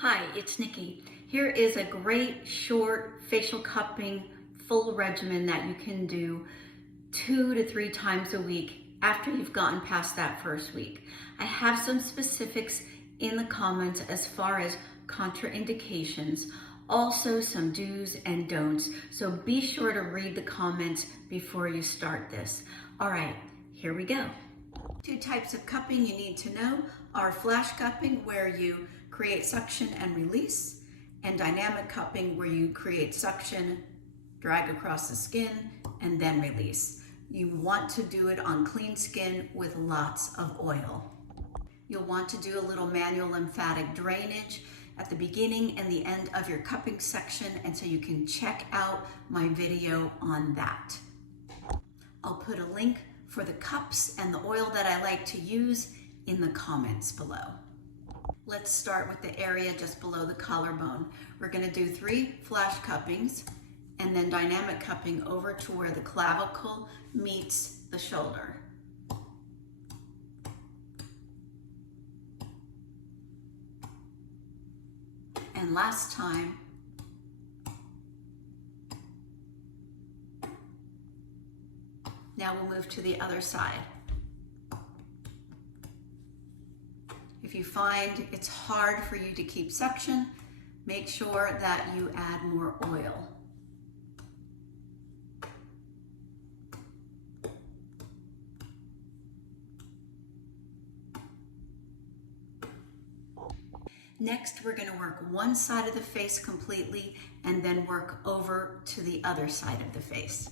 Hi, it's Nikki. Here is a great short facial cupping full regimen that you can do 2 to 3 times a week after you've gotten past that first week. I have some specifics in the comments as far as contraindications, also some do's and don'ts. So be sure to read the comments before you start this. All right, here we go. 2 types of cupping you need to know are flash cupping, where you create suction and release, and dynamic cupping, where you create suction, drag across the skin, and then release. You want to do it on clean skin with lots of oil. You'll want to do a little manual lymphatic drainage at the beginning and the end of your cupping section, and so you can check out my video on that. I'll put a link for the cups and the oil that I like to use in the comments below. Let's start with the area just below the collarbone. We're going to do 3 flash cuppings and then dynamic cupping over to where the clavicle meets the shoulder. And last time, now we'll move to the other side. If you find it's hard for you to keep suction, make sure that you add more oil. Next, we're going to work one side of the face completely and then work over to the other side of the face.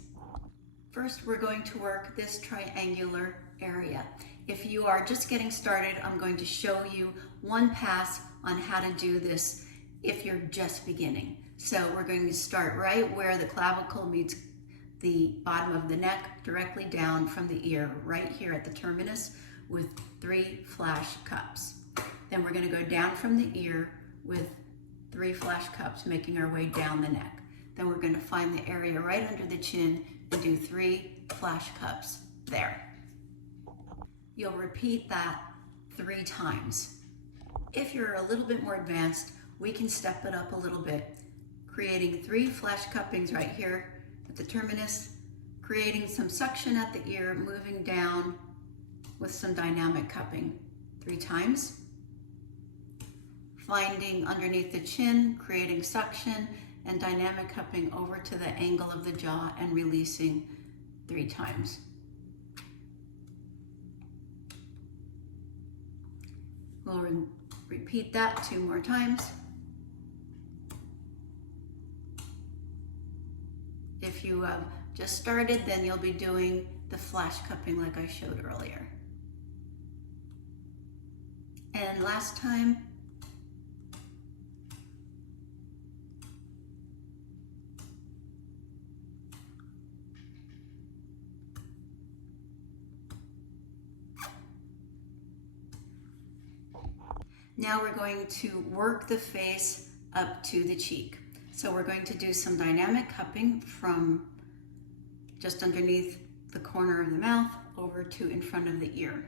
First, we're going to work this triangular area. If you are just getting started, I'm going to show you one pass on how to do this if you're just beginning. So we're going to start right where the clavicle meets the bottom of the neck, directly down from the ear, right here at the terminus with 3 flash cups. Then we're going to go down from the ear with 3 flash cups, making our way down the neck. Then we're going to find the area right under the chin and do 3 flash cups there. You'll repeat that 3 times. If you're a little bit more advanced, we can step it up a little bit, creating 3 flash cuppings right here at the terminus, creating some suction at the ear, moving down with some dynamic cupping 3 times, finding underneath the chin, creating suction, and dynamic cupping over to the angle of the jaw and releasing 3 times. We'll repeat that 2 more times. If you have just started, then you'll be doing the flash cupping like I showed earlier. And last time, now we're going to work the face up to the cheek. So we're going to do some dynamic cupping from just underneath the corner of the mouth over to in front of the ear.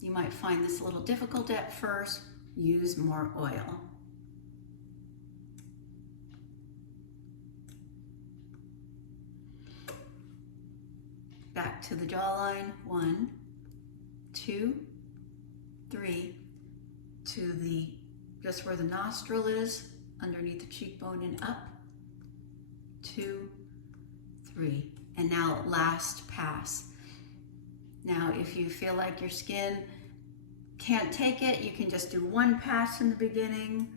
You might find this a little difficult at first. Use more oil. Back to the jawline. 1, 2, 3. To the, just where the nostril is, underneath the cheekbone and up, 2, 3, and now last pass. Now, if you feel like your skin can't take it, you can just do 1 pass in the beginning,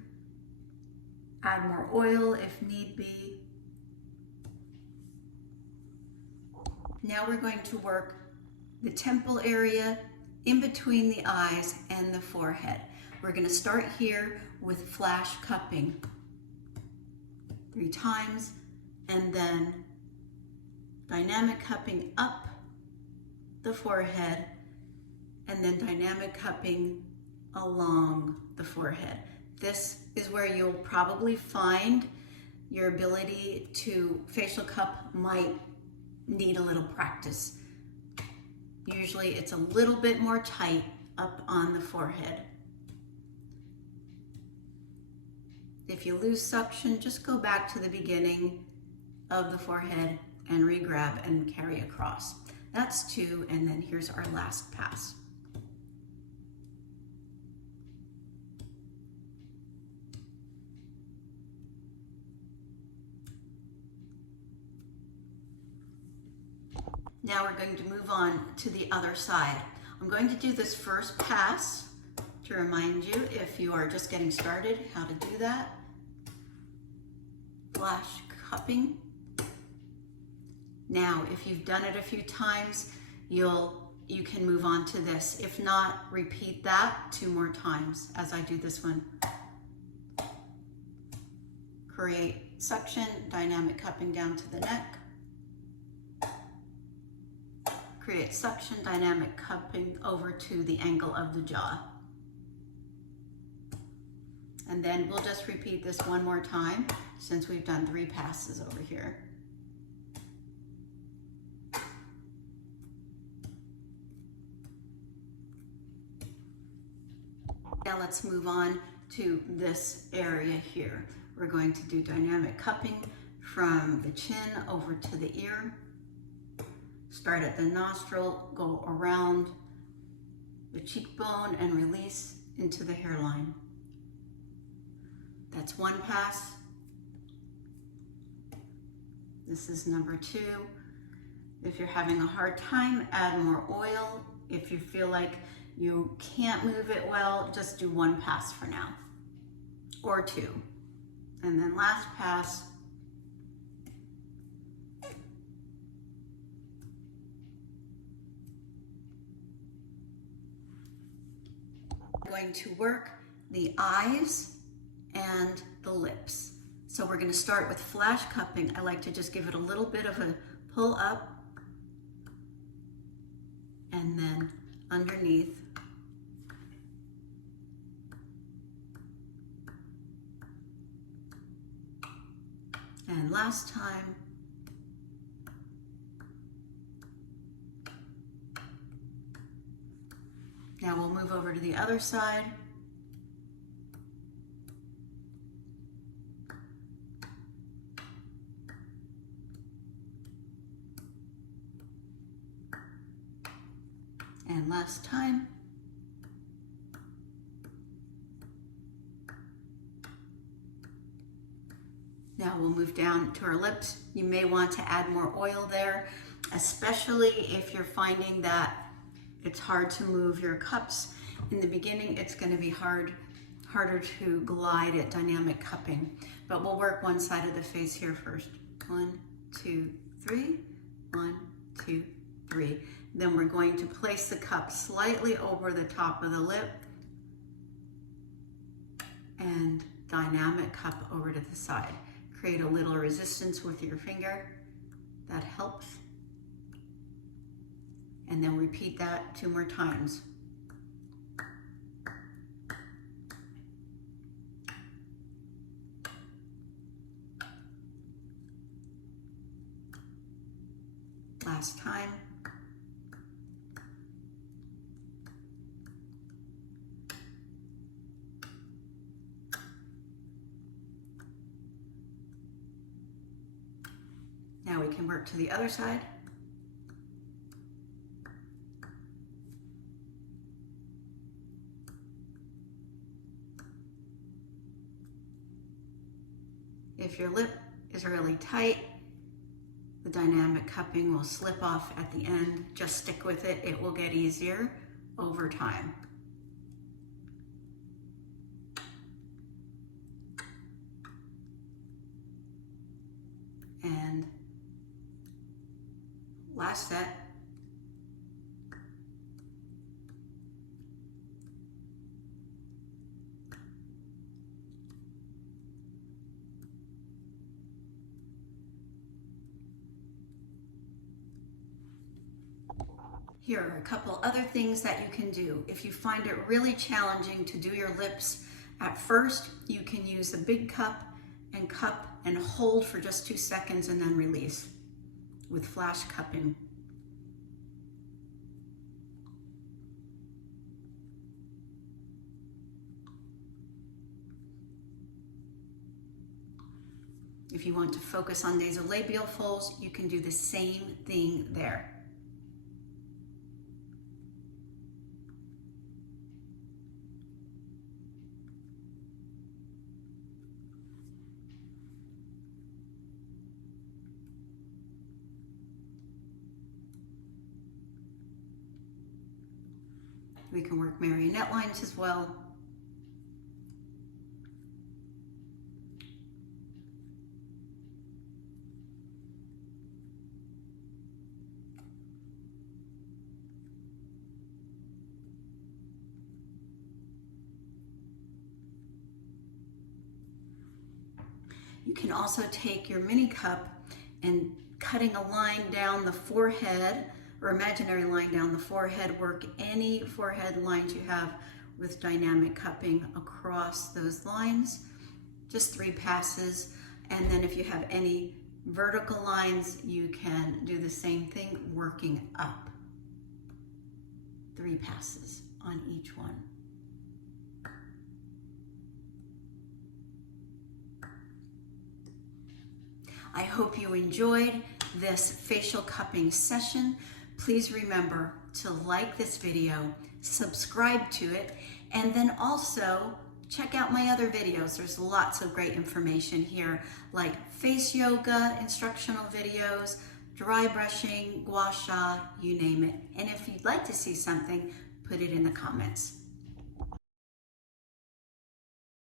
add more oil if need be. Now we're going to work the temple area in between the eyes and the forehead. We're going to start here with flash cupping 3 times, and then dynamic cupping up the forehead, and then dynamic cupping along the forehead. This is where you'll probably find your ability to facial cup might need a little practice. Usually it's a little bit more tight up on the forehead. If you lose suction, just go back to the beginning of the forehead and re-grab and carry across. That's 2, and then here's our last pass. Now we're going to move on to the other side. I'm going to do this first pass to remind you, if you are just getting started, how to do that. Flash cupping. Now, if you've done it a few times, you can move on to this. If not, repeat that 2 more times as I do this one. Create suction, dynamic cupping down to the neck. Create suction, dynamic cupping over to the angle of the jaw. And then we'll just repeat this 1 more time since we've done 3 passes over here. Now let's move on to this area here. We're going to do dynamic cupping from the chin over to the ear. Start at the nostril, go around the cheekbone and release into the hairline. That's 1 pass. This is number 2. If you're having a hard time, add more oil. If you feel like you can't move it well, just do 1 pass for now, or 2. And then last pass. We're going to work the eyes and the lips. So we're going to start with flash cupping. I like to just give it a little bit of a pull up and then underneath. And last time. Now we'll move over to the other side. And last time. Now we'll move down to our lips. You may want to add more oil there, especially if you're finding that it's hard to move your cups. In the beginning, it's going to be harder to glide at dynamic cupping, but we'll work one side of the face here first. 1, 2, 3, 1, 2, 3. Then we're going to place the cup slightly over the top of the lip and dynamic cup over to the side. Create a little resistance with your finger. That helps. And then repeat that 2 more times. Last time. Now we can work to the other side. If your lip is really tight, the dynamic cupping will slip off at the end. Just stick with it. It will get easier over time. And last set. Here are a couple other things that you can do. If you find it really challenging to do your lips at first, you can use a big cup and hold for just 2 seconds and then release with flash cupping. If you want to focus on nasolabial folds, you can do the same thing there. We can work marionette lines as well. You can also take your mini cup and cutting a line down the forehead, or imaginary line down the forehead, work any forehead lines you have with dynamic cupping across those lines, just 3 passes. And then if you have any vertical lines, you can do the same thing, working up. 3 passes on each one. I hope you enjoyed this facial cupping session. Please remember to like this video, subscribe to it, and then also check out my other videos. There's lots of great information here, like face yoga, instructional videos, dry brushing, gua sha, you name it. And if you'd like to see something, put it in the comments.